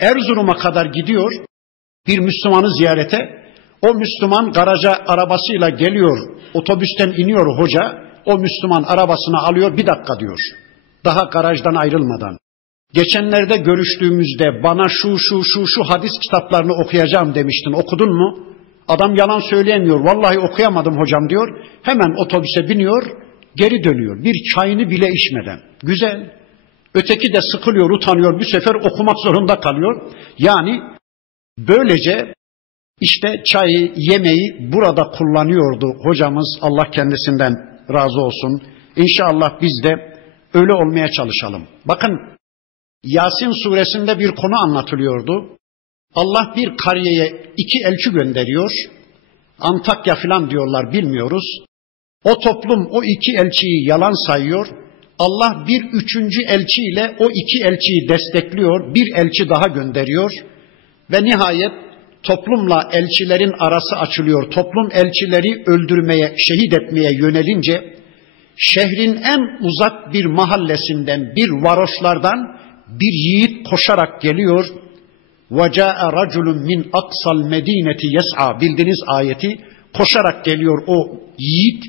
Erzurum'a kadar gidiyor bir Müslümanı ziyarete. O Müslüman garaja arabasıyla geliyor, otobüsten iniyor hoca. O Müslüman arabasını alıyor bir dakika diyor. Daha garajdan ayrılmadan. Geçenlerde görüştüğümüzde bana şu şu şu şu hadis kitaplarını okuyacağım demiştin. Okudun mu? Adam yalan söyleyemiyor. Vallahi okuyamadım hocam diyor. Hemen otobüse biniyor, geri dönüyor. Bir çayını bile içmeden. Güzel. Öteki de sıkılıyor, utanıyor. Bir sefer okumak zorunda kalıyor. Yani böylece işte çayı, yemeği burada kullanıyordu hocamız. Allah kendisinden razı olsun. İnşallah biz de öyle olmaya çalışalım. Bakın Yasin suresinde bir konu anlatılıyordu. Allah bir kariyeye iki elçi gönderiyor. Antakya filan diyorlar bilmiyoruz. O toplum o iki elçiyi yalan sayıyor. Allah bir üçüncü elçiyle o iki elçiyi destekliyor. Bir elçi daha gönderiyor. Ve nihayet toplumla elçilerin arası açılıyor. Toplum elçileri öldürmeye, şehit etmeye yönelince şehrin en uzak bir mahallesinden, bir varoşlardan bir yiğit koşarak geliyor. وَجَاءَ رَجُلٌ مِنْ أَقْصَى الْمَد۪ينَةِ يَسْعَى Bildiğiniz ayeti koşarak geliyor o yiğit.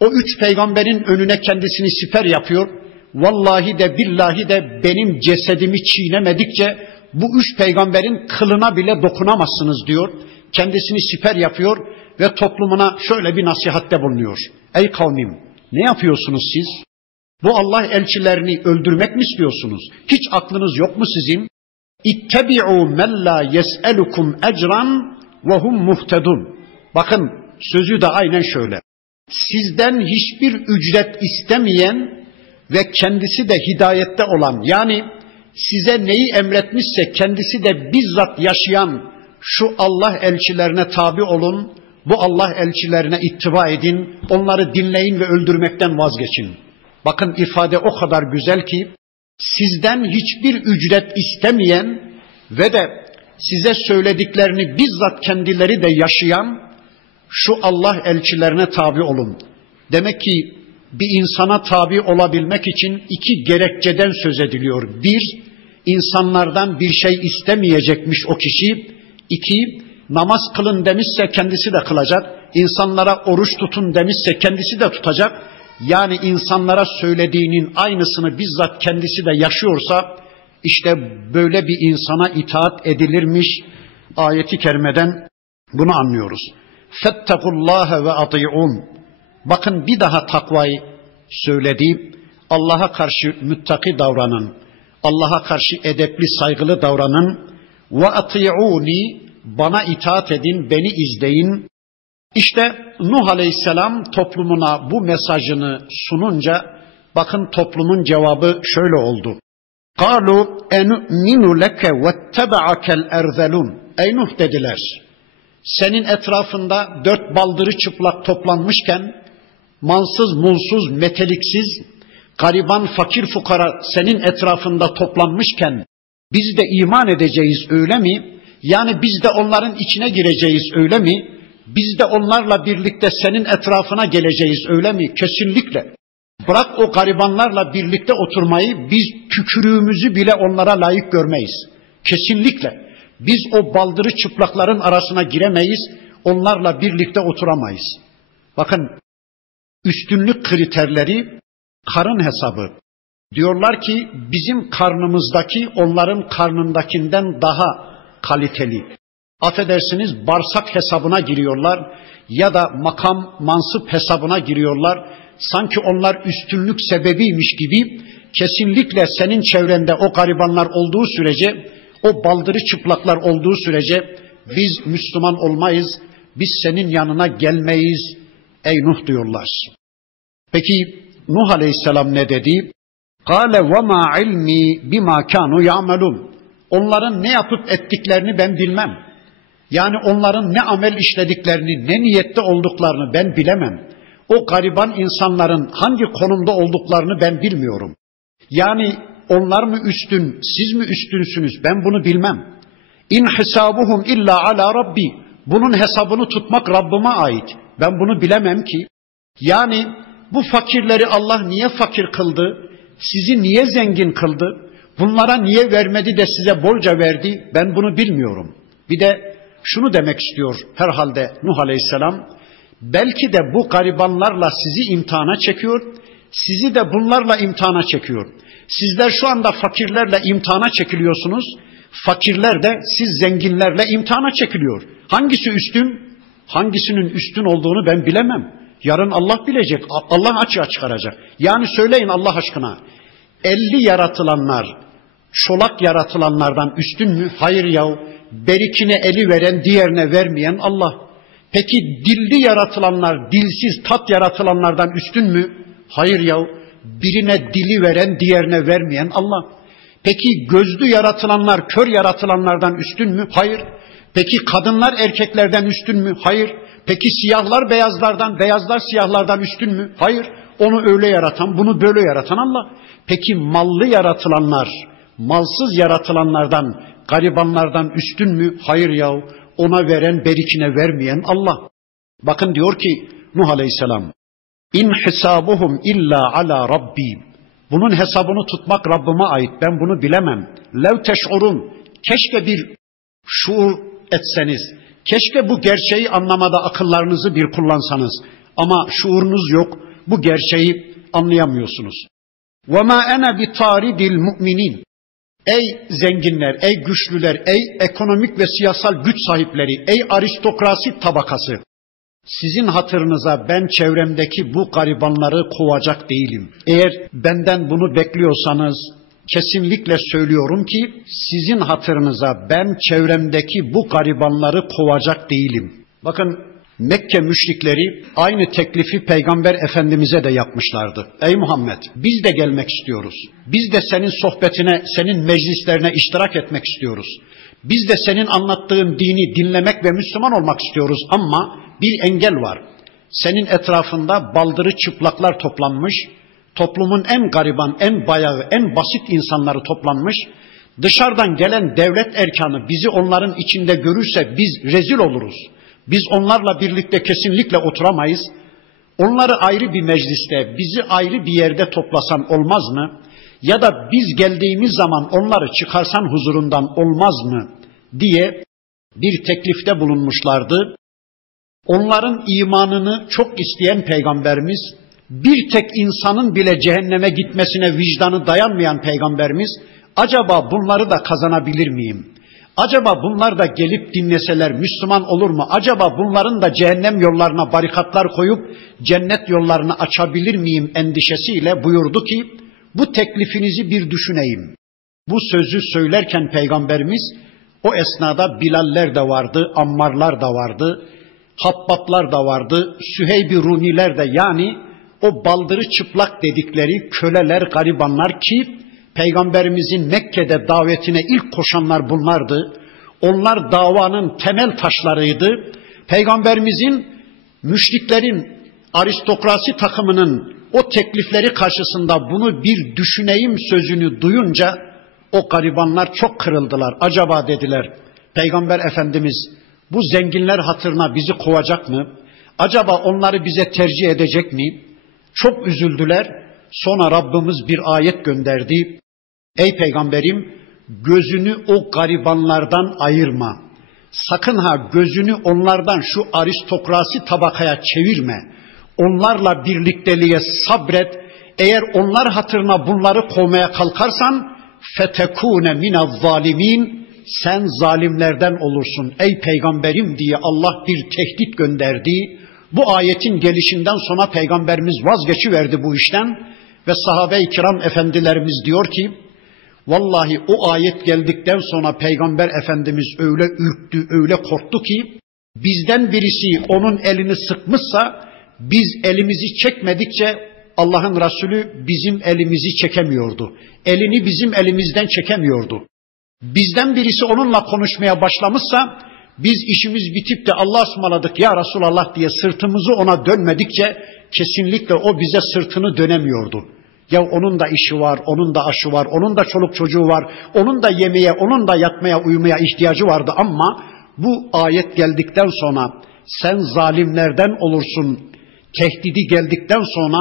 o üç peygamberin önüne kendisini siper yapıyor. Vallahi de billahi de benim cesedimi çiğnemedikçe bu üç peygamberin kılına bile dokunamazsınız diyor. Kendisini siper yapıyor ve toplumuna şöyle bir nasihatte bulunuyor. Ey kavmim ne yapıyorsunuz siz? Bu Allah elçilerini öldürmek mi istiyorsunuz? Hiç aklınız yok mu sizin? İttebi'u men la yes'elukum ecran ve hum muhtedun. Bakın sözü de aynen şöyle. Sizden hiçbir ücret istemeyen ve kendisi de hidayette olan yani size neyi emretmişse kendisi de bizzat yaşayan şu Allah elçilerine tabi olun, bu Allah elçilerine ittiba edin, onları dinleyin ve öldürmekten vazgeçin. Bakın ifade o kadar güzel ki sizden hiçbir ücret istemeyen ve de size söylediklerini bizzat kendileri de yaşayan şu Allah elçilerine tabi olun. Demek ki bir insana tabi olabilmek için iki gerekçeden söz ediliyor. Bir, insanlardan bir şey istemeyecekmiş o kişi. İki, namaz kılın demişse kendisi de kılacak. İnsanlara oruç tutun demişse kendisi de tutacak. Yani insanlara söylediğinin aynısını bizzat kendisi de yaşıyorsa işte böyle bir insana itaat edilirmiş. Ayeti kerimeden bunu anlıyoruz. Fettekullâhe ve ati'un. Bakın bir daha takvayı söyledi. Allah'a karşı müttaki davranın. Allah'a karşı edepli, saygılı davranın. Ve ati'uni bana itaat edin, beni izleyin. İşte Nuh Aleyhisselam toplumuna bu mesajını sununca bakın toplumun cevabı şöyle oldu. Kalu enu'minu leke vettebe'akel erzelun. Ey Nuh dediler. Senin etrafında dört baldırı çıplak toplanmışken mansız, mulsuz, meteliksiz, gariban, fakir fukara senin etrafında toplanmışken biz de iman edeceğiz öyle mi? Yani biz de onların içine gireceğiz öyle mi? Biz de onlarla birlikte senin etrafına geleceğiz öyle mi? Kesinlikle. Bırak o garibanlarla birlikte oturmayı biz tükürüğümüzü bile onlara layık görmeyiz. Kesinlikle. Biz o baldırı çıplakların arasına giremeyiz. Onlarla birlikte oturamayız. Bakın üstünlük kriterleri karın hesabı. Diyorlar ki bizim karnımızdaki onların karnındakinden daha kaliteli. Affedersiniz bağırsak hesabına giriyorlar ya da makam mansıp hesabına giriyorlar. Sanki onlar üstünlük sebebiymiş gibi kesinlikle senin çevrende o garibanlar olduğu sürece, o baldırı çıplaklar olduğu sürece biz Müslüman olmayız, biz senin yanına gelmeyiz ey Nuh diyorlar. Peki Nuh Aleyhisselam ne dedi? Kale ve ma ilmi bima kanu ya'melun. Onların ne yapıp ettiklerini ben bilmem. Yani onların ne amel işlediklerini, ne niyette olduklarını ben bilemem. O gariban insanların hangi konumda olduklarını ben bilmiyorum. Yani onlar mı üstün, siz mi üstünsünüz ben bunu bilmem. İn hesabuhum illa ala rabbi. Bunun hesabını tutmak Rabbime ait. Ben bunu bilemem ki. Yani bu fakirleri Allah niye fakir kıldı? Sizi niye zengin kıldı? Bunlara niye vermedi de size bolca verdi? Ben bunu bilmiyorum. Bir de şunu demek istiyor herhalde Nuh Aleyhisselam. Belki de bu garibanlarla sizi imtihana çekiyor. Sizi de bunlarla imtihana çekiyor. Sizler şu anda fakirlerle imtihana çekiliyorsunuz. Fakirler de siz zenginlerle imtihana çekiliyor. Hangisi üstün? Hangisinin üstün olduğunu ben bilemem. Yarın Allah bilecek. Allah açığa çıkaracak. Yani söyleyin Allah aşkına. 50 yaratılanlar, çolak yaratılanlardan üstün mü? Hayır yahu. Berikine eli veren, diğerine vermeyen Allah. Peki dilli yaratılanlar, dilsiz tat yaratılanlardan üstün mü? Hayır yahu. Birine dili veren, diğerine vermeyen Allah. Peki gözlü yaratılanlar, kör yaratılanlardan üstün mü? Hayır. Peki kadınlar erkeklerden üstün mü? Hayır. Peki siyahlar beyazlardan, beyazlar siyahlardan üstün mü? Hayır. Onu öyle yaratan, bunu böyle yaratan Allah. Peki mallı yaratılanlar, malsız yaratılanlardan, garibanlardan üstün mü? Hayır yahu. Ona veren, berikine vermeyen Allah. Bakın diyor ki Nuh Aleyhisselam, İn hisabuhum illa ala rabbi. Bunun hesabını tutmak Rabbime ait. Ben bunu bilemem. Lev teş'urun. Keşke bir şuur etseniz. Keşke bu gerçeği anlamada akıllarınızı bir kullansanız. Ama şuurunuz yok. Bu gerçeği anlayamıyorsunuz. وَمَا أَنَا بِطَارِدِ الْمُؤْمِنِينَ Ey zenginler, ey güçlüler, ey ekonomik ve siyasal güç sahipleri, ey aristokrasi tabakası. Sizin hatırınıza ben çevremdeki bu garibanları kovacak değilim. Eğer benden bunu bekliyorsanız kesinlikle söylüyorum ki sizin hatırınıza ben çevremdeki bu garibanları kovacak değilim. Bakın Mekke müşrikleri aynı teklifi Peygamber Efendimiz'e de yapmışlardı. Ey Muhammed biz de gelmek istiyoruz. Biz de senin sohbetine, senin meclislerine iştirak etmek istiyoruz. Biz de senin anlattığın dini dinlemek ve Müslüman olmak istiyoruz ama bir engel var. Senin etrafında baldırı çıplaklar toplanmış, toplumun en gariban, en bayağı, en basit insanları toplanmış. Dışarıdan gelen devlet erkanı bizi onların içinde görürse biz rezil oluruz. Biz onlarla birlikte kesinlikle oturamayız. Onları ayrı bir mecliste, bizi ayrı bir yerde toplasan olmaz mı? Ya da biz geldiğimiz zaman onları çıkarsan huzurundan olmaz mı? diye bir teklifte bulunmuşlardı. Onların imanını çok isteyen peygamberimiz, bir tek insanın bile cehenneme gitmesine vicdanı dayanmayan peygamberimiz, acaba bunları da kazanabilir miyim? Acaba bunlar da gelip dinleseler Müslüman olur mu? Acaba bunların da cehennem yollarına barikatlar koyup cennet yollarını açabilir miyim endişesiyle buyurdu ki bu teklifinizi bir düşüneyim. Bu sözü söylerken peygamberimiz o esnada Bilaller de vardı, Ammarlar da vardı, Habbaplar da vardı, Süheyb-i Rumiler de yani o baldırı çıplak dedikleri köleler, garibanlar ki Peygamberimizin Mekke'de davetine ilk koşanlar bunlardı. Onlar davanın temel taşlarıydı. Peygamberimizin müşriklerin aristokrasi takımının o teklifleri karşısında bunu bir düşüneyim sözünü duyunca o garibanlar çok kırıldılar. Acaba dediler Peygamber Efendimiz bu zenginler hatırına bizi kovacak mı? Acaba onları bize tercih edecek mi? Çok üzüldüler. Sonra Rabbimiz bir ayet gönderdi. Ey peygamberim gözünü o garibanlardan ayırma. Sakın ha gözünü onlardan şu aristokrasi tabakaya çevirme. Onlarla birlikteliğe sabret. Eğer onlar hatırına bunları kovmaya kalkarsan fetekune minez zalimin sen zalimlerden olursun ey peygamberim diye Allah bir tehdit gönderdi. Bu ayetin gelişinden sonra peygamberimiz vazgeçiverdi bu işten ve sahabe-i kiram efendilerimiz diyor ki Vallahi o ayet geldikten sonra Peygamber Efendimiz öyle ürktü, öyle korktu ki bizden birisi onun elini sıkmışsa biz elimizi çekmedikçe Allah'ın Resulü bizim elimizi çekemiyordu. Elini bizim elimizden çekemiyordu. Bizden birisi onunla konuşmaya başlamışsa biz işimiz bitip de Allah ısmarladık ya Resulallah diye sırtımızı ona dönmedikçe kesinlikle o bize sırtını dönemiyordu. Ya onun da işi var, onun da aşı var, onun da çoluk çocuğu var, onun da yemeye, onun da yatmaya, uyumaya ihtiyacı vardı ama bu ayet geldikten sonra sen zalimlerden olursun tehdidi geldikten sonra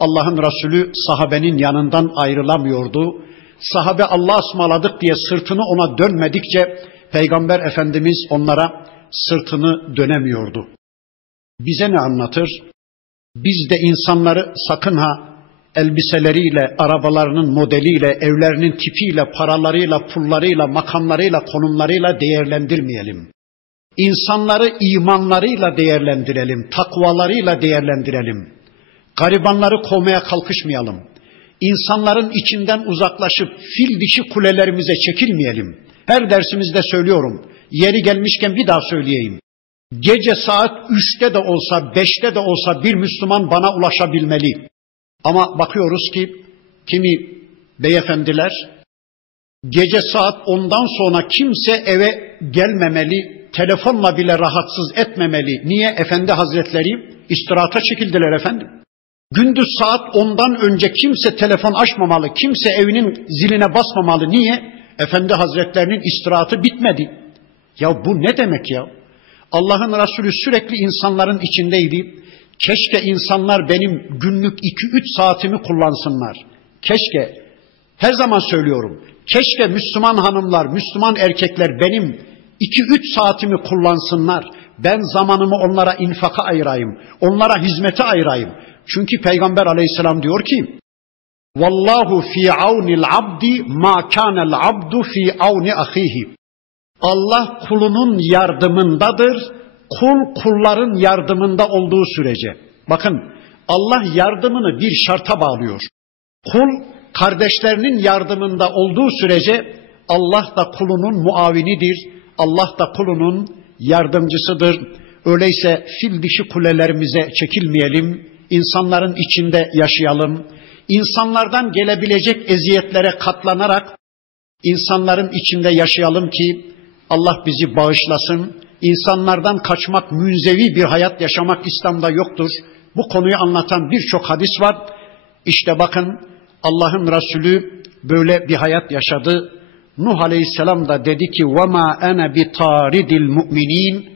Allah'ın Resulü sahabenin yanından ayrılamıyordu. Sahabe Allah ısmarladık diye sırtını ona dönmedikçe Peygamber Efendimiz onlara sırtını dönemiyordu. Bize ne anlatır? Biz de insanları sakın ha elbiseleriyle, arabalarının modeliyle, evlerinin tipiyle, paralarıyla, pullarıyla, makamlarıyla, konumlarıyla değerlendirmeyelim. İnsanları imanlarıyla değerlendirelim, takvalarıyla değerlendirelim. Garibanları kovmaya kalkışmayalım. İnsanların içinden uzaklaşıp fil dişi kulelerimize çekilmeyelim. Her dersimizde söylüyorum. Yeri gelmişken bir daha söyleyeyim. Gece saat üçte de olsa, beşte de olsa bir Müslüman bana ulaşabilmeli. Ama bakıyoruz ki kimi beyefendiler gece saat ondan sonra kimse eve gelmemeli, telefonla bile rahatsız etmemeli. Niye? Efendi Hazretleri istirahata çekildiler efendim. Gündüz saat ondan önce kimse telefon açmamalı, kimse evinin ziline basmamalı. Niye? Efendi Hazretlerinin istirahatı bitmedi. Ya bu ne demek ya? Allah'ın Resulü sürekli insanların içindeydi. Keşke insanlar benim günlük iki üç saatimi kullansınlar. Keşke, her zaman söylüyorum, keşke Müslüman hanımlar, Müslüman erkekler benim iki üç saatimi kullansınlar. Ben zamanımı onlara infaka ayırayım, onlara hizmete ayırayım. Çünkü Peygamber aleyhisselam diyor ki, Vallahu fi avnil abdi ma kanel abdu fi avni ahihi. Allah kulunun yardımındadır. Kul kulların yardımında olduğu sürece. Bakın Allah yardımını bir şarta bağlıyor. Kul kardeşlerinin yardımında olduğu sürece Allah da kulunun muavinidir. Allah da kulunun yardımcısıdır. Öyleyse fil dişi kulelerimize çekilmeyelim insanların içinde yaşayalım. İnsanlardan gelebilecek eziyetlere katlanarak insanların içinde yaşayalım ki Allah bizi bağışlasın. İnsanlardan kaçmak, münzevi bir hayat yaşamak İslam'da yoktur. Bu konuyu anlatan birçok hadis var. İşte bakın Allah'ın Resulü böyle bir hayat yaşadı. Nuh Aleyhisselam da dedi ki: "Ve ma ene bi taridil mu'minin."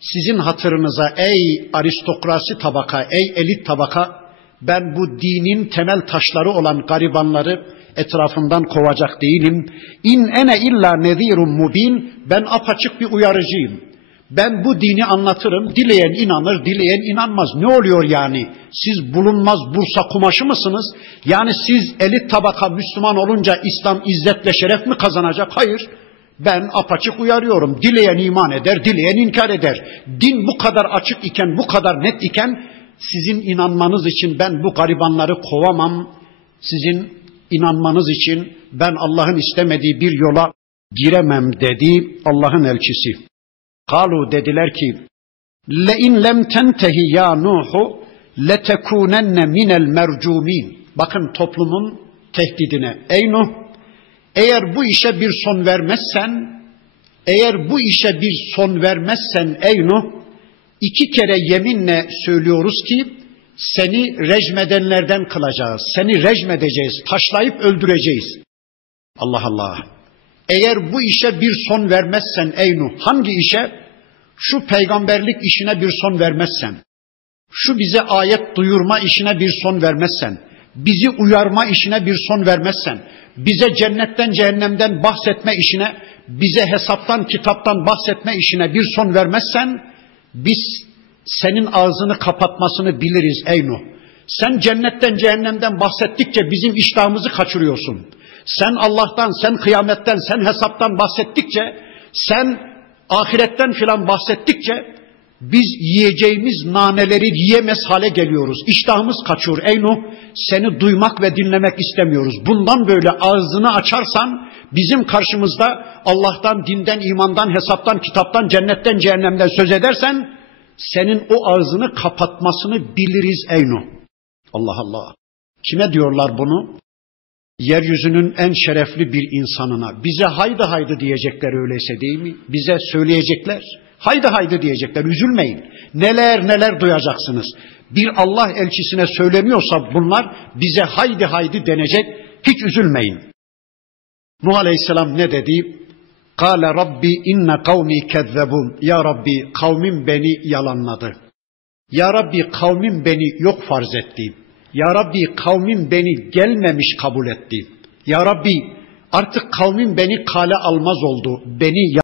Sizin hatırınıza ey aristokrasi tabaka, ey elit tabaka ben bu dinin temel taşları olan garibanları etrafından kovacak değilim. İn ene illa nezirun mubin. Ben apaçık bir uyarıcıyım. Ben bu dini anlatırım. Dileyen inanır, dileyen inanmaz. Ne oluyor yani? Siz bulunmaz Bursa kumaşı mısınız? Yani siz elit tabaka Müslüman olunca İslam izzet ve şeref mi kazanacak? Hayır. Ben apaçık uyarıyorum. Dileyen iman eder, dileyen inkar eder. Din bu kadar açık iken, bu kadar net iken sizin inanmanız için ben bu garibanları kovamam. Sizin inanmanız için ben Allah'ın istemediği bir yola giremem dedi Allah'ın elçisi. Kalu dediler ki le in lem tentehi ya Nuhu letekunenne minel mercumin. Bakın toplumun tehdidine. Ey Nuh eğer bu işe bir son vermezsen eğer bu işe bir son vermezsen ey Nuh iki kere yeminle söylüyoruz ki seni rejmedenlerden kılacağız. Seni rejmedeceğiz. Taşlayıp öldüreceğiz. Allah Allah. Eğer bu işe bir son vermezsen ey Nuh, hangi işe? Şu peygamberlik işine bir son vermezsen, şu bize ayet duyurma işine bir son vermezsen, bizi uyarma işine bir son vermezsen, bize cennetten cehennemden bahsetme işine, bize hesaptan kitaptan bahsetme işine bir son vermezsen, biz senin ağzını kapatmasını biliriz ey Nuh. Sen cennetten cehennemden bahsettikçe bizim iştahımızı kaçırıyorsun. Sen Allah'tan, sen kıyametten, sen hesaptan bahsettikçe, sen ahiretten filan bahsettikçe biz yiyeceğimiz naneleri yiyemez hale geliyoruz. İştahımız kaçıyor ey Nuh. Seni duymak ve dinlemek istemiyoruz. Bundan böyle ağzını açarsan bizim karşımızda Allah'tan, dinden, imandan, hesaptan, kitaptan, cennetten, cehennemden söz edersen senin o ağzını kapatmasını biliriz ey Nuh. Allah Allah. Kime diyorlar bunu? Yeryüzünün en şerefli bir insanına. Bize haydi haydi diyecekler öyleyse değil mi? Bize söyleyecekler. Haydi haydi diyecekler. Üzülmeyin. Neler neler duyacaksınız. Bir Allah elçisine söyleniyorsa bunlar bize haydi haydi denecek. Hiç üzülmeyin. Nuh Aleyhisselam ne dedi? Kale Rabbi inne kavmi kezzebun. Ya Rabbi kavmim beni yalanladı. Ya Rabbi kavmim beni yok farz etti. Ya Rabbi kavmim beni gelmemiş kabul etti. Ya Rabbi artık kavmim beni kale almaz oldu. Beni